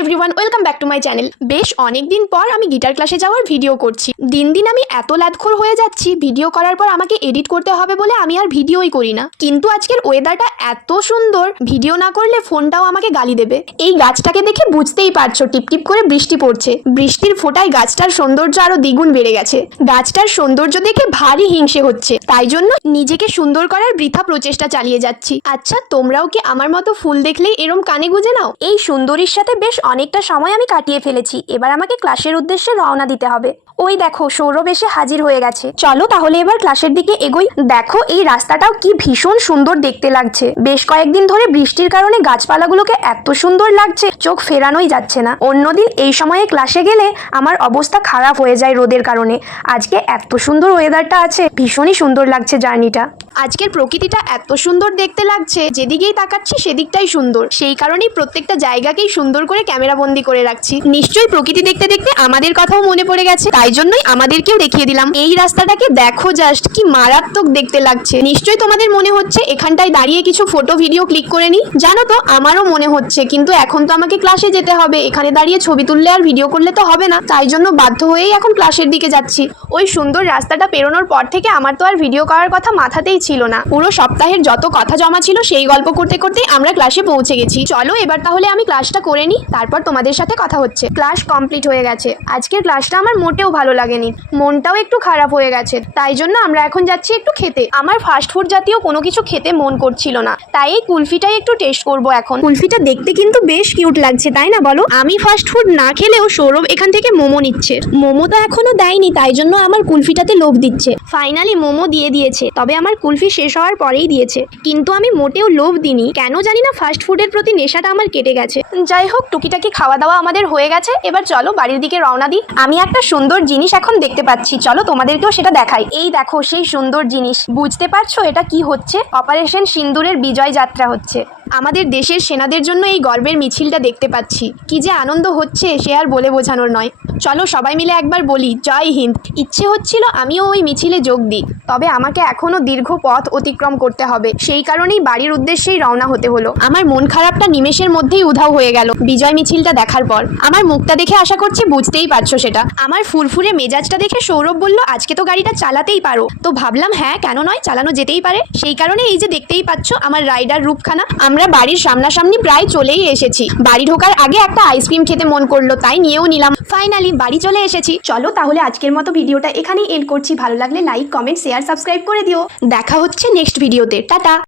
Everyone, welcome back to my channel. বেশ অনেক দিন পর আমি গিটার ক্লাসে যাওয়ার ভিডিও করছি। দিন দিন আমি এত লাদখোর হয়ে যাচ্ছি, ভিডিও করার পর আমাকে এডিট করতে হবে বলে আমি আর ভিডিওই করি না। কিন্তু আজকের ওয়েদারটা এত সুন্দর, ভিডিও না করলে ফোনটাও আমাকে গালি দেবে। এই গাছটাকে দেখে বুঝতেই পারছো টিপটিপ করে বৃষ্টি পড়ছে। বৃষ্টির ফোঁটায় গাছটার সৌন্দর্য আরো দ্বিগুণ বেড়ে গেছে। গাছটার সৌন্দর্য দেখে ভারী হিংসে হচ্ছে, তাই জন্য নিজেকে সুন্দর করার বৃথা প্রচেষ্টা চালিয়ে যাচ্ছি। আচ্ছা, তোমরাও কি আমার মতো ফুল দেখলেই এরম কানে গুঁজে নাও? এই সুন্দরীর সাথে বেশ অনেকটা সময় আমি কাটিয়ে ফেলেছি। এবার আমাকে ক্লাসের উদ্দেশ্যে রওনা দিতে হবে। ওই দেখো, সৌরভ এসে হাজির হয়ে গেছে। চলো তাহলে এবার ক্লাসের দিকে এগোই। দেখো এই রাস্তাটাও কি ভীষণ সুন্দর দেখতে লাগছে। বেশ কয়েকদিন ধরে বৃষ্টির কারণে গাছপালাগুলোকে এত সুন্দর লাগছে, চোখ ফেরানোই যাচ্ছে না। অন্যদিন এই সময়ে ক্লাসে গেলে আমার অবস্থা খারাপ হয়ে যায় রোদের কারণে। আজকে এত সুন্দর ওয়েদারটা আছে, ভীষণই সুন্দর লাগছে জার্নিটা। আজকের প্রকৃতিটা এত সুন্দর দেখতে লাগছে, যেদিকেই তাকাচ্ছি সেদিকটাই সুন্দর। সেই কারণেই প্রত্যেকটা জায়গাকেই সুন্দর করে ক্যামেরা বন্দি করে রাখছি। নিশ্চয়ই প্রকৃতি দেখতে দেখতে আমাদের কথাও মনে পড়ে গেছে, তাই জন্যই আমাদেরকেও দেখিয়ে দিলাম। এই রাস্তাটাকে দেখো, জাস্ট কি মারাত্মক দেখতে লাগছে। নিশ্চয়ই তোমাদের মনে হচ্ছে এখানটায় দাঁড়িয়ে কিছু ফটো ভিডিও ক্লিক করে নি। জানো তো, আমারও মনে হচ্ছে, কিন্তু এখন তো আমাকে ক্লাসে যেতে হবে। এখানে দাঁড়িয়ে ছবি তুললে আর ভিডিও করলে তো হবে না, তাই জন্য বাধ্য হয়েই এখন ক্লাসের দিকে যাচ্ছি। ওই সুন্দর রাস্তাটা পেরোনোর পর থেকে আমার তো আর ভিডিও করার কথা মাথাতেই ছিল না। পুরো সপ্তাহের যত কথা জমা ছিল সেই গল্প করতে করতে আমরা ক্লাসে পৌঁছে গেছি। চলো এবার তাহলে আমি ক্লাসটা করে নিই, তারপর তোমাদের সাথে কথা হচ্ছে। ক্লাস কমপ্লিট হয়ে গেছে। আজকের ক্লাসটা আমার মোটেও ভালো লাগেনি, মনটাও একটু খারাপ হয়ে গেছে। তাই জন্য আমরা এখন যাচ্ছি একটু খেতে। আমার ফাস্টফুড জাতীয় কোনো কিছু খেতে মন করছিল না, তাই এই কুলফিটাই একটু টেস্ট করব এখন। কুলফিটা দেখতে কিন্তু বেশ কিউট লাগছে, তাই না বলো? আমি ফাস্টফুড না খেলেও সৌরভ এখান থেকে মোমো নিচ্ছে। মোমো তো এখনো দেয়নি, তাই জন্য আমার কুলফিটাতে লোভ দিচ্ছে। ফাইনালি মোমো দিয়ে দিয়েছে, তবে আমার কুলফি শেষ হওয়ার পরেই দিয়েছে। কিন্তু আমি মোটেও লোভ দিইনি, কেন জানি না ফাস্টফুডের প্রতি নেশাটা আমার কেটে গেছে। যাই হোক, টুকিটাকি খাওয়া দাওয়া আমাদের হয়ে গেছে। এবার চলো বাড়ির দিকে রওনা দিই। আমি একটা সুন্দর জিনিস এখন দেখতে পাচ্ছি, চলো তোমাদেরকেও সেটা দেখাই। এই দেখো সেই সুন্দর জিনিস। বুঝতে পারছো এটা কি হচ্ছে? অপারেশন সিন্দুরের বিজয় যাত্রা হচ্ছে। আমাদের দেশের সেনাদের জন্য এই গর্বের মিছিলটা দেখতে পাচ্ছি। কি যে আনন্দ হচ্ছে সে আর বলে বোঝানোর নয়। চলো সবাই মিলে একবার বলি জয় হিন্দ। ইচ্ছে হচ্ছিল আমিও ওই মিছিলে যোগ দিই, তবে আমাকে এখনো দীর্ঘ পথ অতিক্রম করতে হবে। সেই কারণেই বাড়ির উদ্দেশ্যেই রওনা হতে হলো। আমার মন খারাপটা নিমেষের মধ্যেই উধাও হয়ে গেল বিজয় মিছিলটা দেখার পর। আমার মুখটা দেখে আশা করছি বুঝতেই পারছো সেটা। আমার ফুরফুরে মেজাজটা দেখে সৌরভ বলল আজকে তো গাড়িটা চালাতেই পারো। তো ভাবলাম হ্যাঁ, কেন নয়, চালানো যেতেই পারে। সেই কারণে এই যে দেখতেই পাচ্ছ আমার রাইডার রূপখানা। আমরা বাড়ির সামনাসামনি প্রায় চলেই এসেছি। বাড়ি ঢোকার আগে একটা আইসক্রিম খেতে মন করলো, তাই নিয়েও নিলাম। ফাইনালি বাড়ি চলে এসেছি। চলো তাহলে আজকের মতো ভিডিওটা এখানেই এন্ড করছি। ভালো লাগলে লাইক, কমেন্ট, শেয়ার, সাবস্ক্রাইব করে দিও। দেখা হচ্ছে নেক্সট ভিডিওতে। টাটা।